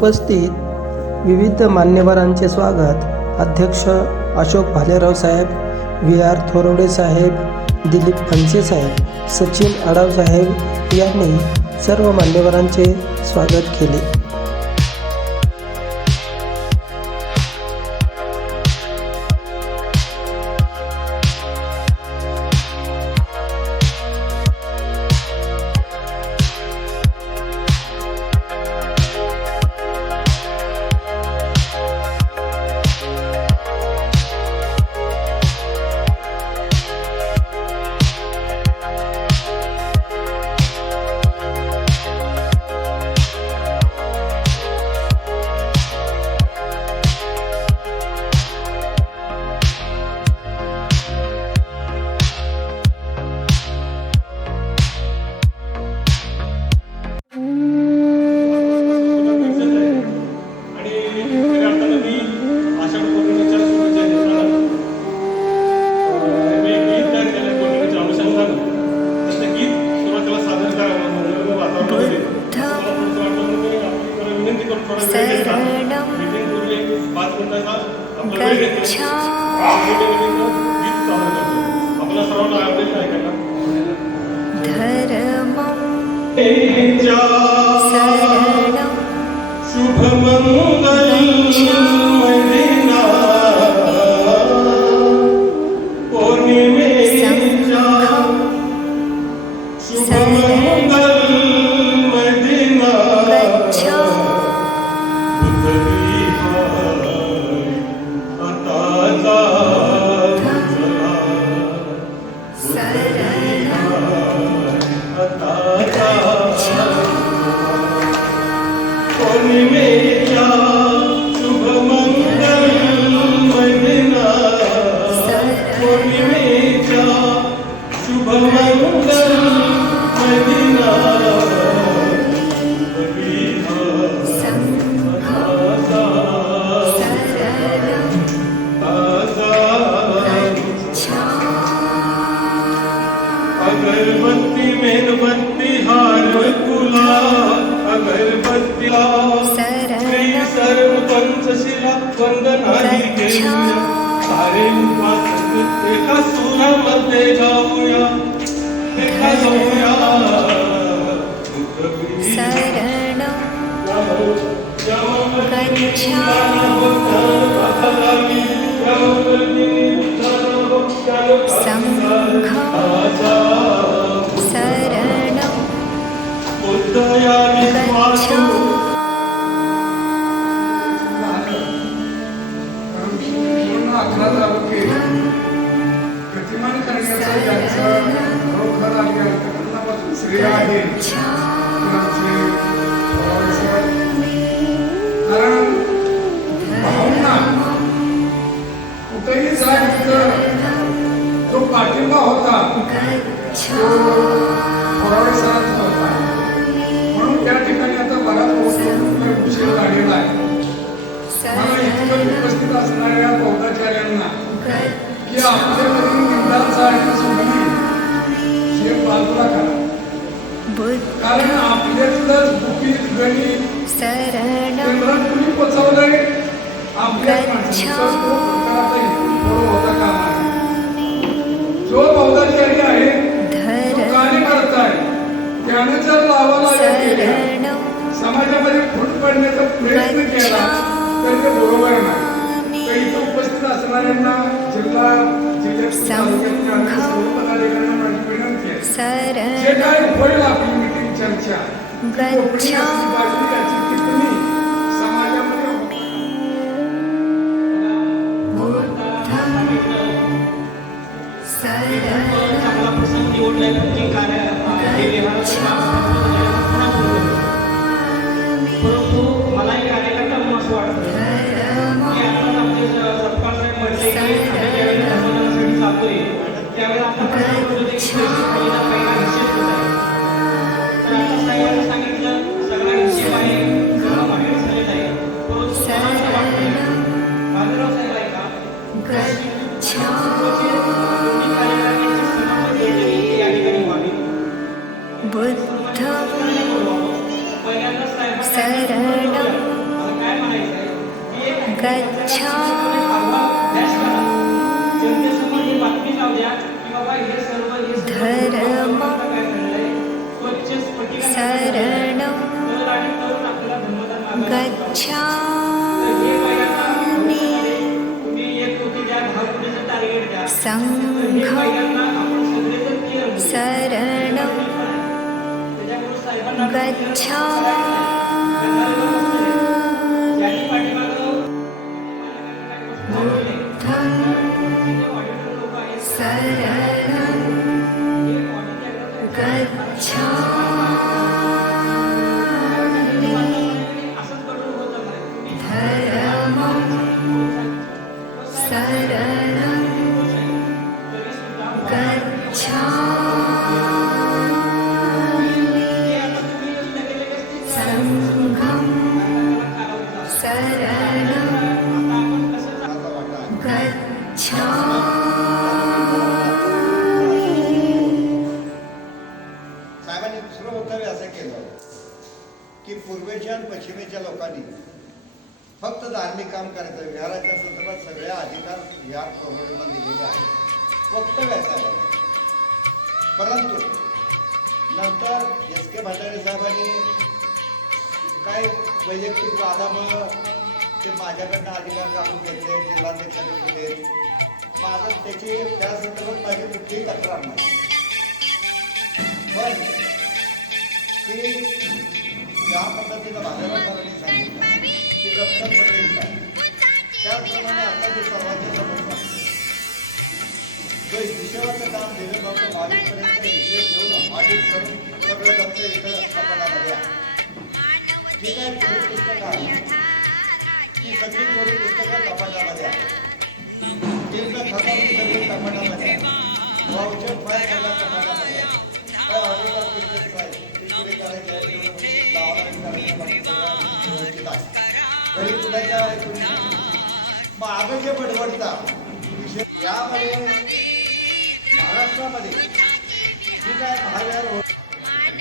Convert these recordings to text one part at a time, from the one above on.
उपस्थित विविध मान्यवरांचे स्वागत. अध्यक्ष अशोक भालेराव साहेब व्ही. आर. थोरवडे साहेब दिलीप फणसे साहेब सचिन आडाव साहेब यांनी सर्व मान्यवरांचे स्वागत केले. ശരണ ശുഭമംഗളം Amen. अगरबत्या सर्व पंचशिला वंदनाही घेऊया सारे उपासक एका सुरामध्ये गाऊया एका जाऊया शरण. गच्छामि. कारण आपल्यातलं पचवलंय? आपल्या जो आहे तो त्याने जर समाजामध्ये प्रयत्न केला तर ते बरोबर नाही. तर उपस्थित असणाऱ्यांना जिल्हा जिल्ह्यात सर्व काम परंतु मला एक कार्यकर्ता म्हणून असं वाटतं. की आता आमचे सत्कार साहेब म्हटले की आम्ही धर्मदानासाठी जातोय त्यावेळेला आता सगळे जर क्लिअर होऊ शरणं त्याच्यामुळे परंतु नंतर एस के भंडारे साहेबांनी काय वैयक्तिक वादामुळं ते माझ्याकडनं अधिकार काढून घेतले जिल्हाध्यक्षांनी दिले. माझं त्याची त्या संदर्भात माझी कुठलीही तक्रार नाही. पण ती ज्या पद्धतीनं भाजपा सरांनी सांगितलं की दप्तर पडले काय त्याचप्रमाणे आता जे सर्वांच्या समोर सांगतो काम दिलं नव्हतं. बावीसपर्यंत विषय घेऊन ऑडिट करून सगळं दप्तर इथं स्थापनामध्ये आहे जी काय कोरी पुस्तकं आहेत ती सगळी कोरी पुस्तकं कपाटामध्ये आहेत. तीर्थ खतावरी सगळी कपाटामध्ये. वाउचर फाईल सगळा कपाटामध्ये काय ऑडिटर पिक्चर काय ते करायचे म्हणजे कुणाच्या जे बडबडता यामध्ये महाराष्ट्रामध्ये. जी काय महाविहार होत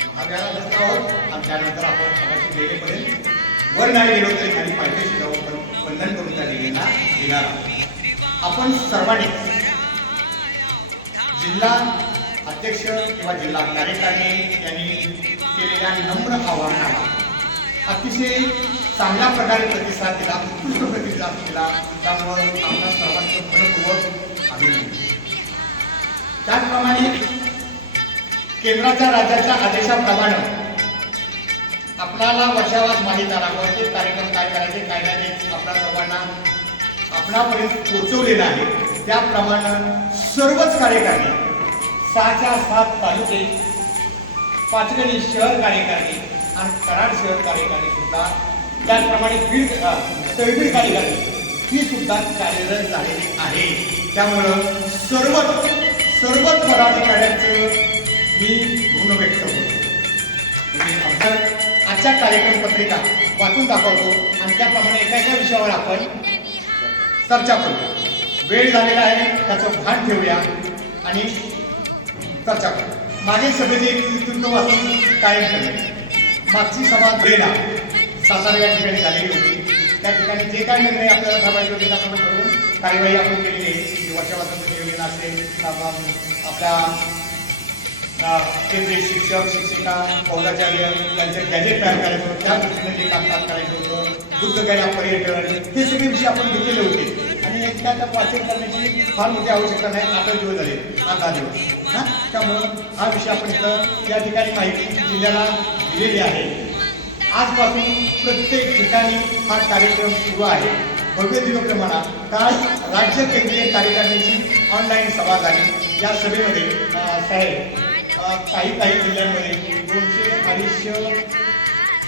महाविहारात बसलो आहोत. आणि त्यानंतर आपण सगळ्याची गेलेपर्यंत वर नाही गेलो तरी खाली पायथ्याशी जाऊ पण वंदन करून त्या देवीला येणार आहोत. आपण सर्वांनी जिल्हा अध्यक्ष किंवा जिल्हा कार्यकारिणी यांनी केलेल्या नम्र आव्हानाला अतिशय चांगल्या प्रकारे प्रतिसाद दिला उत्कृष्ट प्रतिसाद दिला. त्यामुळे आपल्या सर्वांचं मनपूर्वक अभिनंदन. त्याचप्रमाणे केंद्राच्या राज्याच्या आदेशाप्रमाणे आपणाला वर्षावास माहीत आला ते कार्यक्रम काय करायचे काय नाही आपल्या सर्वांना आपणापर्यंत पोचवलेला आहे. त्याप्रमाणे सर्वच कार्यकारणी सहाच्या सात तालुके पाचगणी शहर कार्यकारणी आणि कराड शहर कार्यकारणी सुद्धा त्याचप्रमाणे बीड तळबीड कार्यकारणी ही सुद्धा कार्यरत झालेली आहे. त्यामुळं सर्वच सर्वच पदाधिकाऱ्यांचं मी ऋण व्यक्त करतो. तुम्ही आमच्या आजच्या कार्यक्रम पत्रिका वाचून दाखवतो आणि त्याप्रमाणे एका एका विषयावर आपण चर्चा करू. वेळ झालेला आहे त्याचं भान ठेवूया आणि चर्चा करू. मागे सभेचे एक नेतृत्व वाचून कायम ठेवले मागची सभा वेळा सातारा या ठिकाणी झालेली होती. त्या ठिकाणी जे काही निर्णय आपल्याला ठरवायचे होते त्याप्रमाणे करून कार्यवाही आपण केलेली आहे. की वर्षावासाचं असेल आपल्या केंद्रीय शिक्षक शिक्षिका पौराचार्य यांचे गॅजेट तयार करायचं होतं त्या दृष्टीने जे कामकाज करायचं होतं बुद्धगया पर्यटन हे सगळे विषय आपण घेतलेले होते. आणि याच्यात वाचन करण्याची फार मोठी आवश्यकता नाही आता दिवस झाले आठ दिवस. हां? त्यामुळं हा विषय आपण इथं या ठिकाणी माहिती जिल्ह्याला दिलेली आहे. आजपासून प्रत्येक ठिकाणी हा कार्यक्रम सुरू आहे. भव्य दिव्य प्रमाणात. काल राज्य केंद्रीय कार्यकारिणीची ऑनलाईन सभा झाली. या सभेमध्ये साहेब काही काही जिल्ह्यांमध्ये दोनशे अडीचशे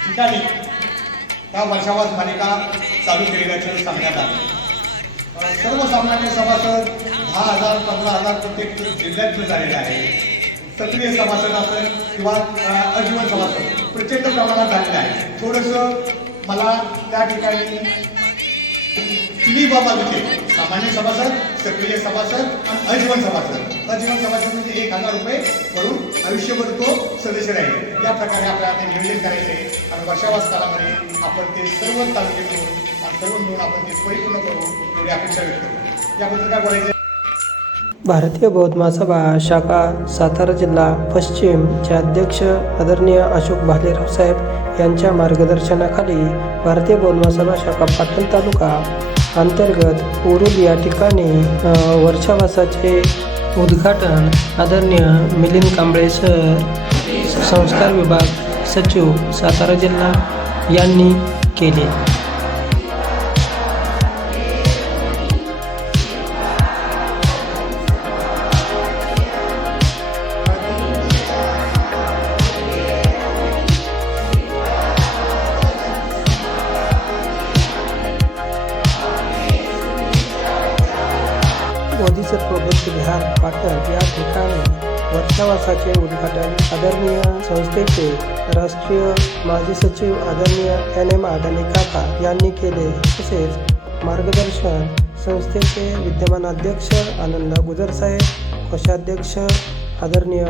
ठिकाणी त्या वर्षावास मालिका चालू केलेल्याचं सांगण्यात आलं. सर्वसामान्य सभासद दहा हजार पंधरा हजार प्रत्येक जिल्ह्यातलं झालेले आहे सक्रिय सभासद असेल किंवा आजीवन अजीवन सभासद प्रचंड प्रमाणात झालेलं आहे. थोडंसं मला त्या ठिकाणी तिन्ही बाबतीचे सामान्य सभासद सक्रिय सभासद आणि अजीवन सभासद अजीवन सभासद म्हणजे एक हजार रुपये भरून आयुष्यभर तो सदस्य राहील. या प्रकारे आपल्याला ते नियोजन करायचे आणि वर्षावास कालामध्ये आपण ते सर्व तालुके करून आणि सर्व मिळून आपण ते परिपूर्ण करू एवढी अपेक्षा व्यक्त करू याबद्दल काय बोलायचं भारतीय बौद्ध महासभा शाखा सातारा जिल्हा पश्चिमचे अध्यक्ष आदरणीय अशोक भालेराव साहेब यांच्या मार्गदर्शनाखाली भारतीय बौद्ध महासभा शाखा पाटण तालुका अंतर्गत उरुल या ठिकाणी वर्षावासाचे उद्घाटन आदरणीय मिलिंद कांबळे सर संस्कार विभाग सचिव सातारा जिल्हा यांनी केले. बोधिसत्व बुद्ध विहार पाटण या ठिकाणी वर्षावासाचे उद्घाटन आदरणीय संस्थेचे राष्ट्रीय माजी सचिव आदरणीय एन एम आदानी काका यांनी केले तसेच मार्गदर्शन संस्थेचे विद्यमान अध्यक्ष आनंद गुजर साहेब कोषाध्यक्ष आदरणीय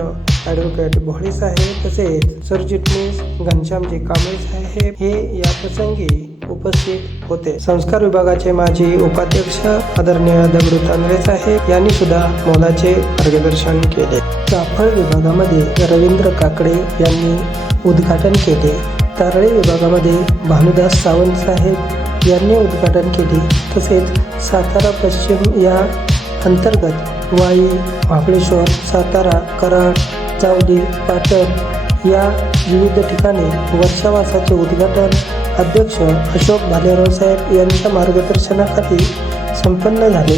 ॲडव्होकेट भोळे साहेब तसेच सरचिटणीस घनश्यामजी कांबळे साहेब हे या प्रसंगी उपस्थित होते. संस्कार विभागाचे माजी उपाध्यक्ष आदरणीय दगडू तांदळे साहेब यांनी सुद्धा मोलाचे मार्गदर्शन केले. काफळ विभागामध्ये रवींद्र काकडे यांनी उद्घाटन केले. तारळे विभागामध्ये भानुदास सावंत साहेब यांनी उद्घाटन केले. तसेच सातारा पश्चिम या अंतर्गत वाई महाबळेश्वर सातारा कराड जावली पाटण या विविध ठिकाणी वर्षावासाचे उद्घाटन अध्यक्ष अशोक भालेराव साहेब यांच्या मार्गदर्शनाखाली संपन्न झाले.